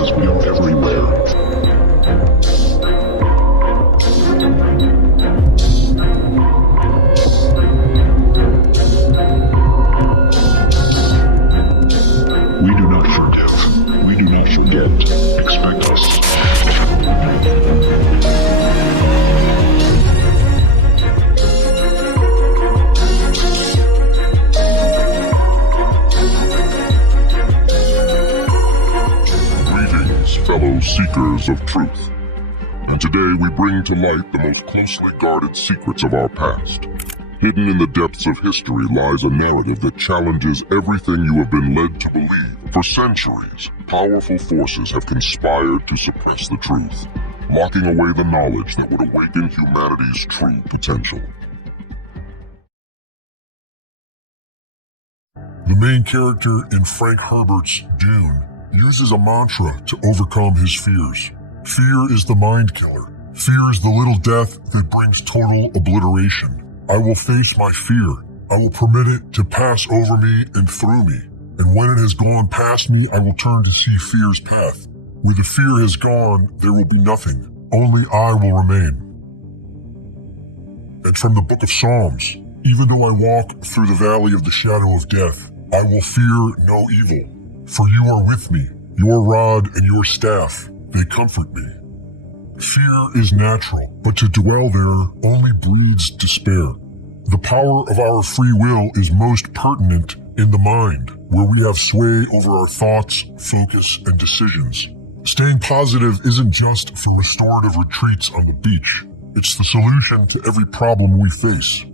has been everywhere. We do not forgive. We do not forget. Expect us. Greetings, fellow seekers of truth. And today we bring to light the most closely guarded secrets of our past. Hidden in the depths of history lies a narrative that challenges everything you have been led to believe. For centuries, powerful forces have conspired to suppress the truth, locking away the knowledge that would awaken humanity's true potential. The main character in Frank Herbert's Dune uses a mantra to overcome his fears. Fear is the mind killer. Fear is the little death that brings total obliteration. I will face my fear. I will permit it to pass over me and through me. And when it has gone past me, I will turn to see fear's path. Where the fear has gone, there will be nothing. Only I will remain. And from the book of Psalms, even though I walk through the valley of the shadow of death, I will fear no evil. For you are with me. Your rod and your staff, they comfort me. Fear is natural, but to dwell there only breeds despair. The power of our free will is most pertinent in the mind, where we have sway over our thoughts, focus, and decisions. Staying positive isn't just for restorative retreats on the beach. It's the solution to every problem we face.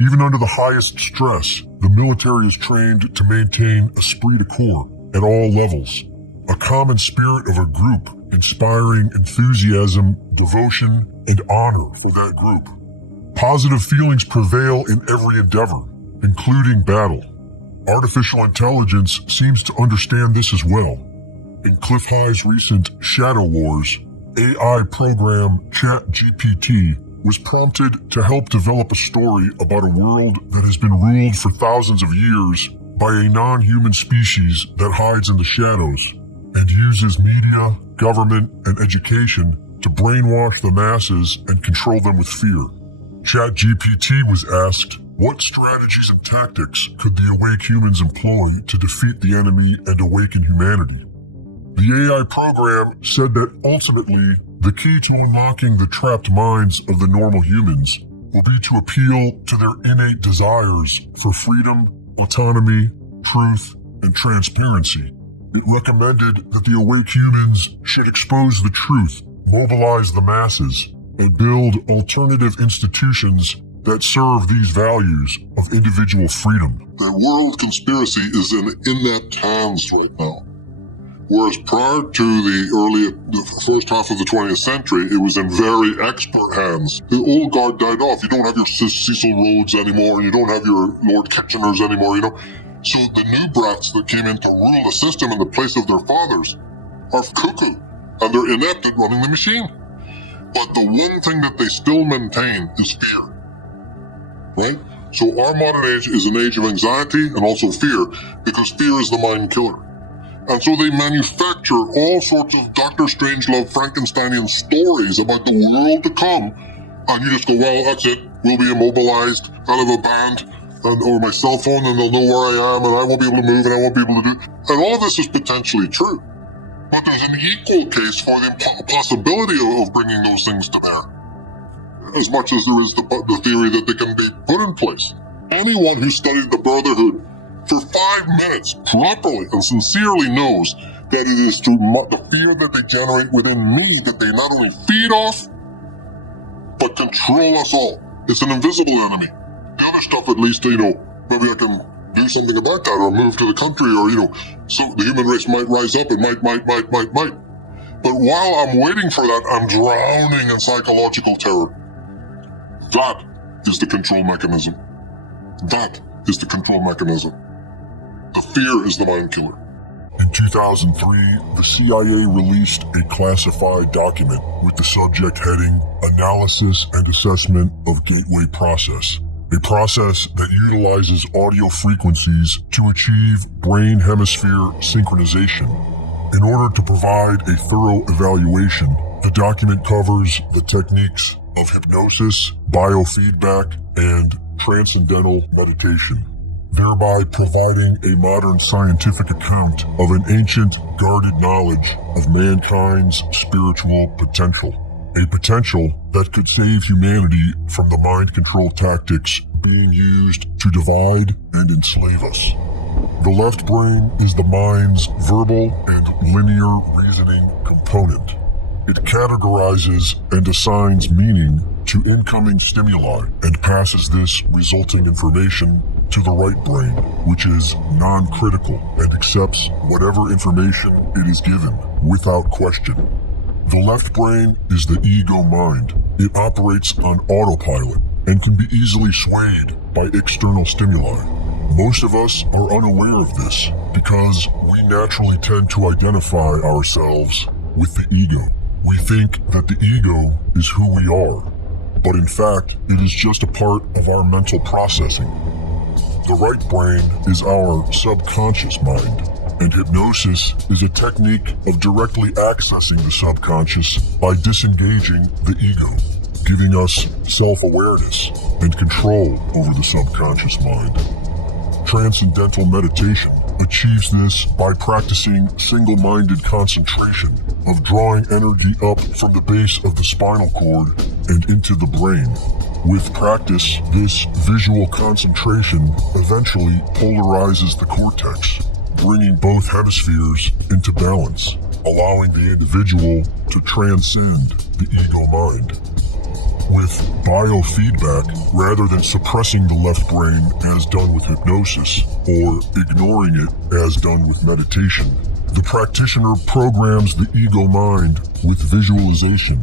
Even under the highest stress, the military is trained to maintain esprit de corps at all levels. A common spirit of a group, inspiring enthusiasm, devotion, and honor for that group. Positive feelings prevail in every endeavor, including battle. Artificial intelligence seems to understand this as well. In Cliff High's recent Shadow Wars, AI program ChatGPT was prompted to help develop a story about a world that has been ruled for thousands of years by a non-human species that hides in the shadows and uses media, government, and education to brainwash the masses and control them with fear. ChatGPT was asked, what strategies and tactics could the awake humans employ to defeat the enemy and awaken humanity? The AI program said that ultimately, the key to unlocking the trapped minds of the normal humans will be to appeal to their innate desires for freedom, autonomy, truth, and transparency. It recommended that the awake humans should expose the truth, mobilize the masses, and build alternative institutions that serve these values of individual freedom. The world conspiracy is in inept hands right now. Whereas prior to the first half of the 20th century, it was in very expert hands. The old guard died off. You don't have your Cecil Rhodes anymore. You don't have your Lord Kitcheners anymore, So the new brats that came in to rule the system in the place of their fathers are cuckoo, and they're inept at running the machine. But the one thing that they still maintain is fear, right? So our modern age is an age of anxiety and also fear, because fear is the mind killer. And so they manufacture all sorts of Dr. Strangelove Frankensteinian stories about the world to come, and you just go, well, that's it. We'll be immobilized. I'll have a band or my cell phone, and they'll know where I am, and I won't be able to move, and I won't be able to do. And all of this is potentially true. But there's an equal case for the possibility of bringing those things to bear, as much as there is the theory that they can be put in place. Anyone who studied the Brotherhood for 5 minutes properly and sincerely knows that it is through the fear that they generate within me that they not only feed off, but control us all. It's an invisible enemy. The other stuff, at least, maybe I can do something about that, or move to the country, or, so the human race might rise up and might. But while I'm waiting for that, I'm drowning in psychological terror. That is the control mechanism. That is the control mechanism. The fear is the mind killer. In 2003, the CIA released a classified document with the subject heading Analysis and Assessment of Gateway Process, a process that utilizes audio frequencies to achieve brain hemisphere synchronization. In order to provide a thorough evaluation, the document covers the techniques of hypnosis, biofeedback, and transcendental meditation, thereby providing a modern scientific account of an ancient, guarded knowledge of mankind's spiritual potential. A potential that could save humanity from the mind control tactics being used to divide and enslave us. The left brain is the mind's verbal and linear reasoning component. It categorizes and assigns meaning to incoming stimuli and passes this resulting information to the right brain, which is non-critical and accepts whatever information it is given without question. The left brain is the ego mind. It operates on autopilot and can be easily swayed by external stimuli. Most of us are unaware of this because we naturally tend to identify ourselves with the ego. We think that the ego is who we are, but in fact, it is just a part of our mental processing. The right brain is our subconscious mind, and hypnosis is a technique of directly accessing the subconscious by disengaging the ego, giving us self-awareness and control over the subconscious mind. Transcendental meditation achieves this by practicing single-minded concentration of drawing energy up from the base of the spinal cord and into the brain. With practice, this visual concentration eventually polarizes the cortex, bringing both hemispheres into balance, allowing the individual to transcend the ego mind. With biofeedback, rather than suppressing the left brain as done with hypnosis or ignoring it as done with meditation, the practitioner programs the ego mind with visualization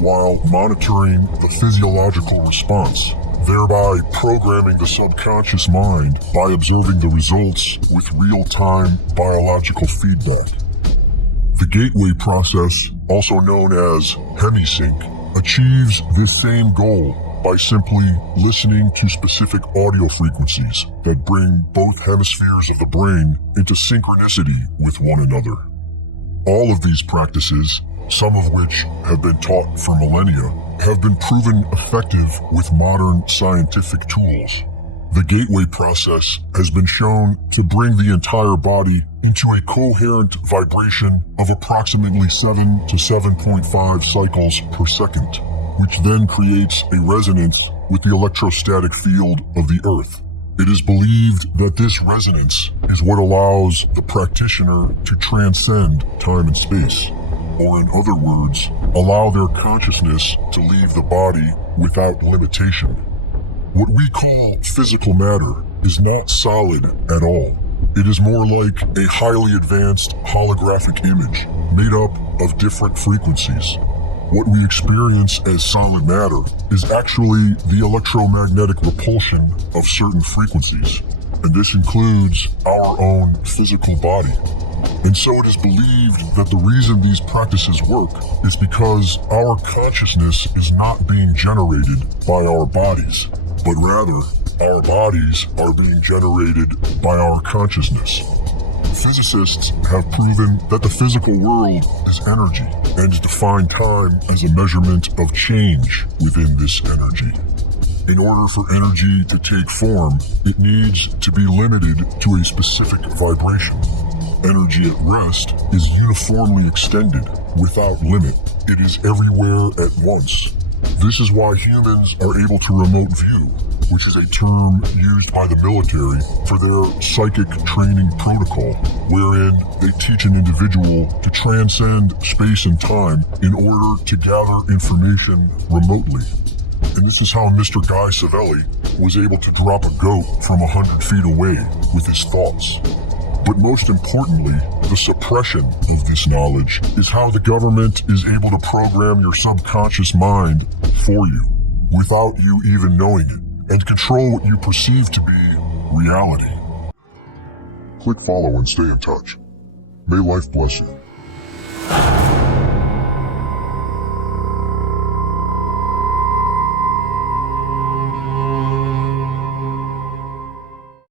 while monitoring the physiological response, thereby programming the subconscious mind by observing the results with real-time biological feedback. The gateway process, also known as hemisync, achieves this same goal by simply listening to specific audio frequencies that bring both hemispheres of the brain into synchronicity with one another. All of these practices, some of which have been taught for millennia, have been proven effective with modern scientific tools. The gateway process has been shown to bring the entire body into a coherent vibration of approximately 7 to 7.5 cycles per second, which then creates a resonance with the electrostatic field of the Earth. It is believed that this resonance is what allows the practitioner to transcend time and space, or in other words, allow their consciousness to leave the body without limitation. What we call physical matter is not solid at all. It is more like a highly advanced holographic image made up of different frequencies. What we experience as solid matter is actually the electromagnetic repulsion of certain frequencies, and this includes our own physical body. And so it is believed that the reason these practices work is because our consciousness is not being generated by our bodies, but rather our bodies are being generated by our consciousness. Physicists have proven that the physical world is energy and define time as a measurement of change within this energy. In order for energy to take form, it needs to be limited to a specific vibration. Energy at rest is uniformly extended without limit. It is everywhere at once. This is why humans are able to remote view, which is a term used by the military for their psychic training protocol, wherein they teach an individual to transcend space and time in order to gather information remotely. And this is how Mr. Guy Savelli was able to drop a goat from 100 feet away with his thoughts. But most importantly, the suppression of this knowledge is how the government is able to program your subconscious mind for you, without you even knowing it, and control what you perceive to be reality. Click follow and stay in touch. May life bless you.